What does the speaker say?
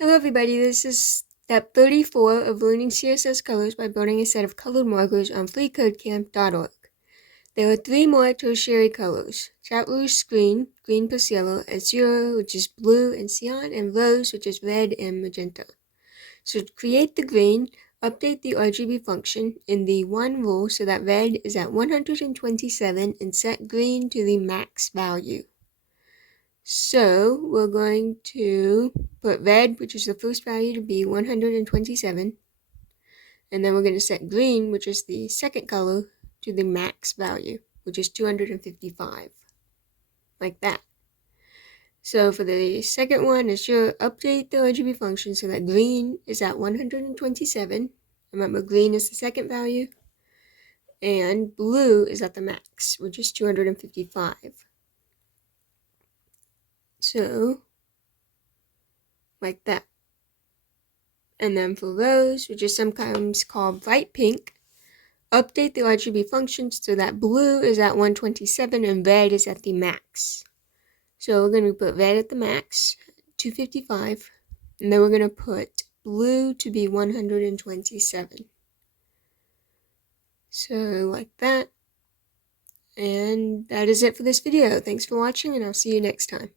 Hello everybody, this is step 34 of learning CSS colors by building a set of colored markers on freeCodeCamp.org. There are three more tertiary colors: chat rouge green, green plus yellow, azure, which is blue and cyan, and rose, which is red and magenta. So to create the green, update the RGB function in the one rule so that red is at 127 and set green to the max value. So we're going to put red, which is the first value, to be 127. And then we're going to set green, which is the second color, to the max value, which is 255. Like that. So for the second one, it's your update the RGB function so that green is at 127. Remember, green is the second value. And blue is at the max, which is 255. So, like that. And then for rose, which is sometimes called bright pink, update the RGB functions so that blue is at 127 and red is at the max. So we're going to put red at the max, 255, and then we're going to put blue to be 127. So like that. And that is it for this video. Thanks for watching, and I'll see you next time.